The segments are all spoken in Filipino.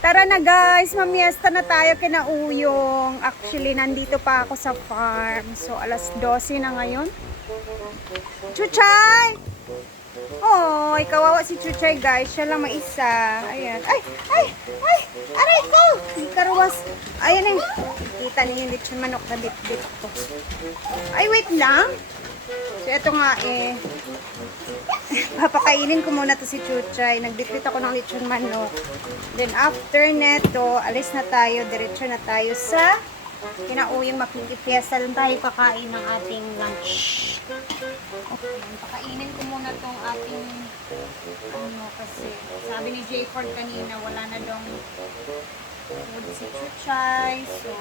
Tara na guys, mamiesta na tayo kina Uyong. Actually, nandito pa ako sa farm. So, alas 12 na ngayon. Chuchay! Oh, kawawa si Chuchay guys. Siya lang maisa. Ayan. Ay! Ay! Ay! Aray ko! Hindi karuwas. Ayan eh. Kita niyo yung lechon manok na bit-bit ko. Ay, wait lang. So, ito nga eh. Papakainin ko muna to si Chuchay. Nagbitbit ako ng lechon manok. Then after neto, alis na tayo. Diretso na tayo sa kinauyang makikipiesta lang tayo kakain ng ating lunch. Okay, pakainin ko muna tong ating ano kasi sabi ni J. Ford kanina wala na dong food si Chuchay. So,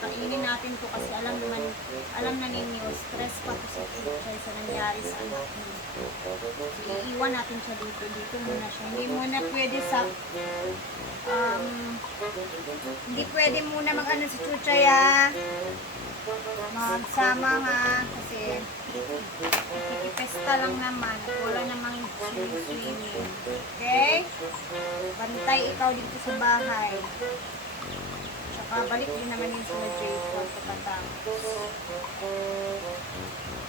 kainin natin to kasi alam naman, alam na ninyo, stress pa to si Chuchay sa nangyari sa anak niya. So, iiwan natin siya dito. Dito muna siya. Hindi muna pwede sa, um, hindi pwede muna mag-ano si Chuchay ah. Magsama ha. Kasi, ikipesta lang naman. Wala namang swimming. Okay? Bantay ikaw dito sa bahay. Tsaka balik din naman yun sila J4 pagkatapos.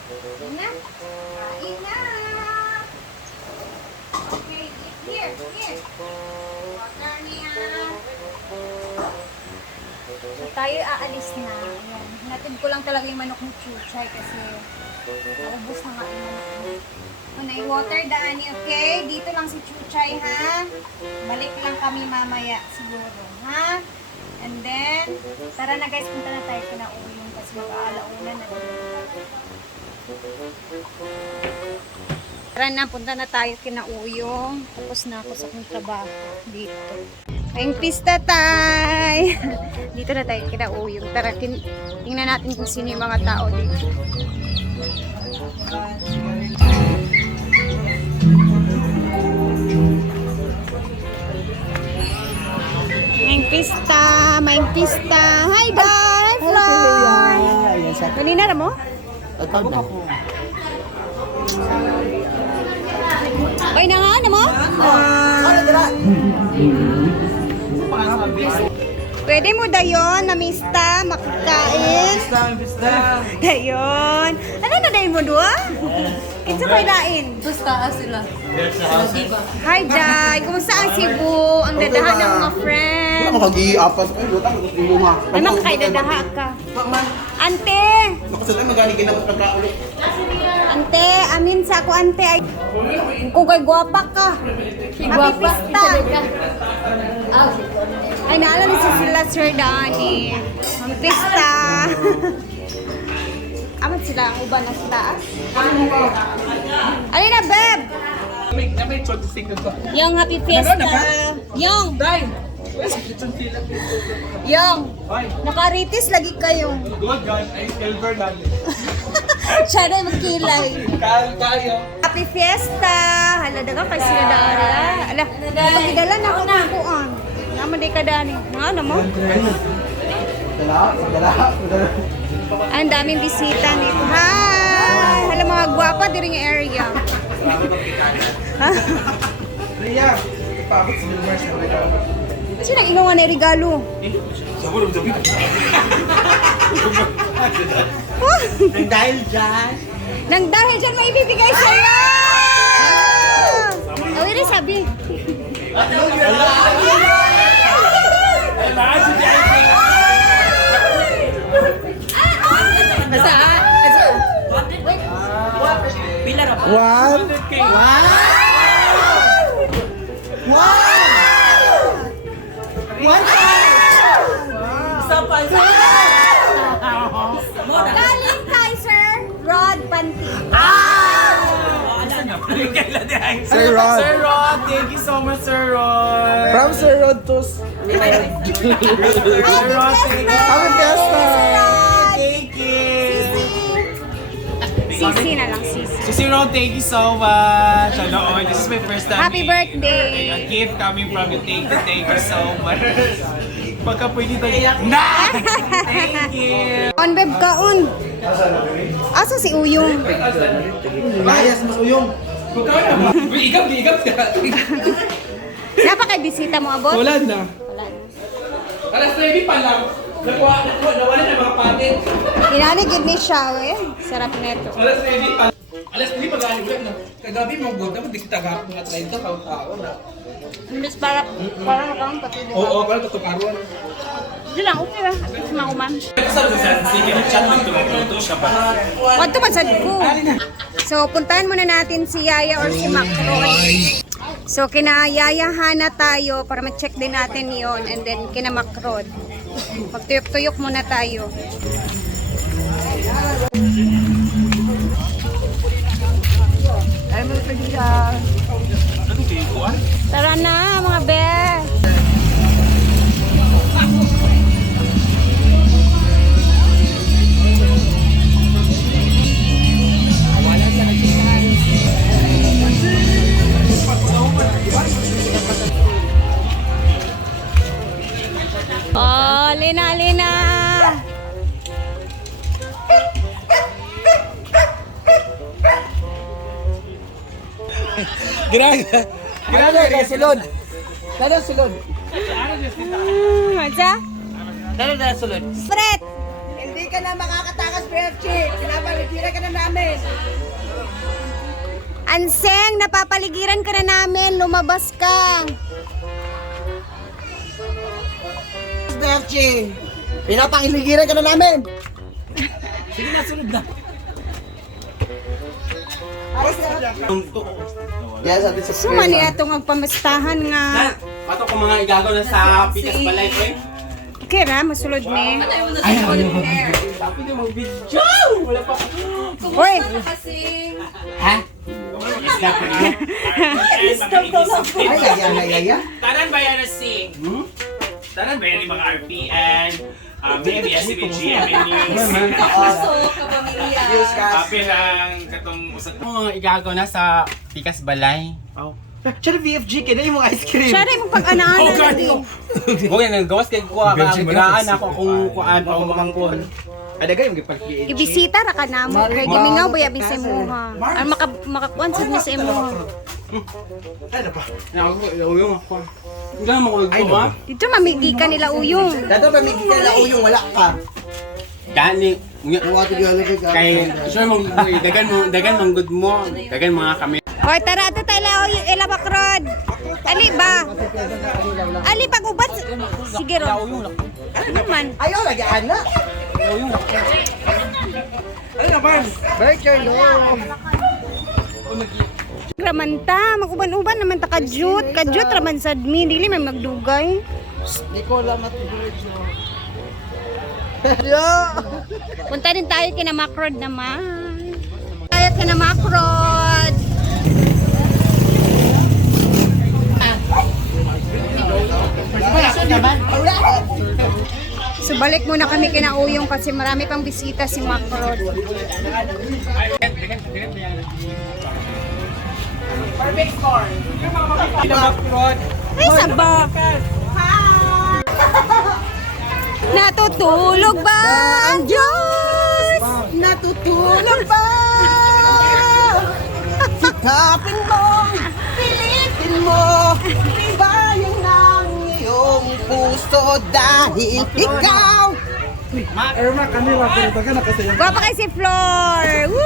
Kain na. Kain na. Okay, eat here. Here. Water niya. So, tayo aalis na. Ayan. Hinatid ko lang talaga yung manok ni Chuchay kasi naubos na nga yung manok niya. Unay water daani, okay? Dito lang si Chuchay, ha? Balik lang kami mamaya siguro, ha? And then, tara na guys, punta na tayo Uyong kasi mag-aalauna na. Tara na, punta na tayo kina Uyong. Tapos na ako sa akong trabaho dito. Ngayong pista tayo. dito na tayo kina Uyong. Tara, tin tingnan natin kung sino yung mga tao dito. Ngayong pista, may pista. Hi guys! Vlog! Kanina na mo? Ikaw na. Okay na nga, ano mo? Pwede mo dayon, namista, makikain. Dayon. Ano na dayon mo doon? Kinsa kay lain? Basta sila. Hi, Jai. Kumusta ang Cebu? Ang dadahan ng mga friends. Wala mo kag-i-apas. Ay, lutang. Nga. Ay, makakaidadaha ka. Ante! Makasalan, magani kinabot pagkaulit. Ante, amin sa ako, ante. Ay, kung kay guwapa ka. Happy pista. Ay, naalala si sila Sir Donnie. Ang pista. Amat sila ang uban na sa taas. Alin na, Beb? Yung happy fiesta. Yung. Yung. Nakaritis lagi kayo. Siya na magkilay. Happy fiesta! Hala, daga kay sila dara. Ala, magidala na ako ng kuan. Naman di ka dani. Ano mo? Dala. Ang daming bisita nito. Hi! Hala, mga gwapa diri nga area. Ria, pabot sa Milmars na rin. Sino inuwan na regalo? Dahil dyan. Nang dahil dyan mo ibibigay sa'yo! Sir Rod. Sir Rod, thank you so much, Sir Rod. From Sir Rod to S- Happy Rod, thank you. Happy Fiesta! Thank you. Sisi na lang, sisi. So, Sir Rod, thank you so much. Ano, oh, this is my first time. Happy birthday! A gift coming from you. Thank you, thank you so much. Pagka pwede tayo. Na! Thank you. On web ka on. Asa si Uyong? Layas mas uyong. Igap, di igap ka. Napaka-bisita mo, abot? Wala na. Wala na. Alas 9 pa lang. Nakuha, nakuha, nawala na mga patin. Inaligid ni eh. Sarap neto. Alas 9 pa Alas 9 pag aligyan na. Kagabi mo god na, di kita gapon at 30 ka tao na. Imbes para, para kang pati. Oo, para tutukaron. Hindi lang, okay lang. At least makuman. Sabi sa sige, chat mo tumutulog siya ba? What to mansad ko? So, puntahan muna natin si Yaya or si Macron. So, kinayayahan na tayo para ma-check din natin yon and then kina Macron. Magtuyok-tuyok muna tayo. Tara na, mga bear! Grabe, kaya sulod. Dalo sulod. Hmm, Mansa? Dalo na sulod. Fred! Hindi ka na makakatakas, BFG. Pinapalitira ka na namin. Anseng, napapaligiran ka na namin. Lumabas ka. BFG. Pinapakiligiran ka na namin. Sige na, sulod na. Yes, at least Suma niya itong magpamastahan nga. Pato ko mga igagaw na sa Pikas Balay ko eh. Kira, masulod ni. Tapos yung mga video! Wala pa Uy! Ha? Ay, ay, ay, ay, ay. Tanan ba yan na sing? Hmm? Tanan ba yan yung mga RPN? Um, maybe SBG, News. News cast. Apil ang katong usat mo mga igagaw na sa Pikas Balay. Siya BFG, kaya yung mga ice cream. Siya rin mong pag-anaan Oh, na God, lagi. Huwag yan, gawas kay kuha ka. Giraan ako kung kuhaan pa ako mamangkon. Ada kayo magpalki. Ibisita ra ka na mo. Kay gimingaw ba yabi sa imuha. Ang maka, makakuan sa niya sa imuha. Ano pa? Uyong ako. Hindi lang ako nagpo ha. Dito mamigi ka nila uyong. Dato pa may kikala uyong wala ka. Gani. Buwati ka lang Kay, sure mong dagan mo, dagan mong good mo, dagan mga kami. Hoy, tara ato tayo la uyong ila makrod. Ali ba? Ali pag ubat. Sige ro. Ano naman? Ayaw, lagi ana. Ano na, Barn? Burger, no. Ramanta, mag-uban-uban naman ta kajut. Kajut raman sad mi, dili may magdugay. Di ko lang. Yo! Punta din tayo kina Macrod naman. Tayo kina Macrod. So balik muna kami kina Uyong kasi marami pang bisita si Macrod. Ay, sabak! Natutulog ba ang Diyos? Natutulog ba? Sikapin mo, pilitin mo, ibayan ng iyong puso dahil ikaw Erma, kanila, pero taga na kasi yung... Gwapa kay si Flor! Woo!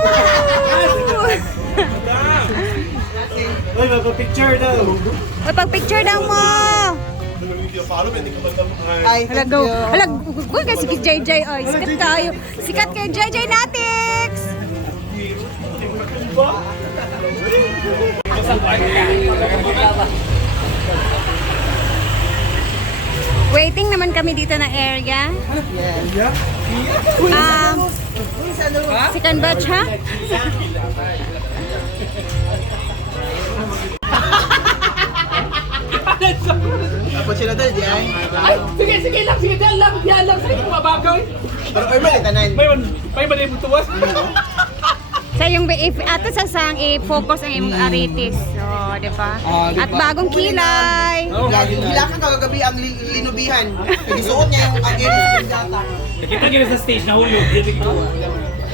Uy, magpa-picture daw. Uy, pag-picture daw mo! Ay Hala, go! Hala, uy, kasi kay JJ, ay, sikat tayo. Sikat kay JJ Natix! Waiting naman kami dito ng area. Yeah? Um, second batch, ha? Tapos sila dahil di ay. Ay, sige, sige lang, sige lang, lang, yan lang, sa'yo mabagaw. Pero ay mali tanan. May, may mali mo tuwas. Sa yung if ato sa sang i-focus ang imong aritis. So, di ba? At bagong kilay. Lagi bila ka kagabi ang li- linubihan. Nagisuot niya yung agiris ng data. Nakita kita sa stage na hulog.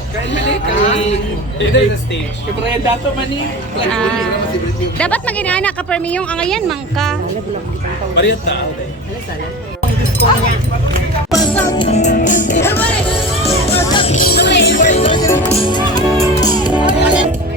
Kain mali, Ah. kain. Dito sa stage. Kaya dato man ni. Ah. Dapat maginana ka permi yung angayan mangka. Pariyot ta. Thank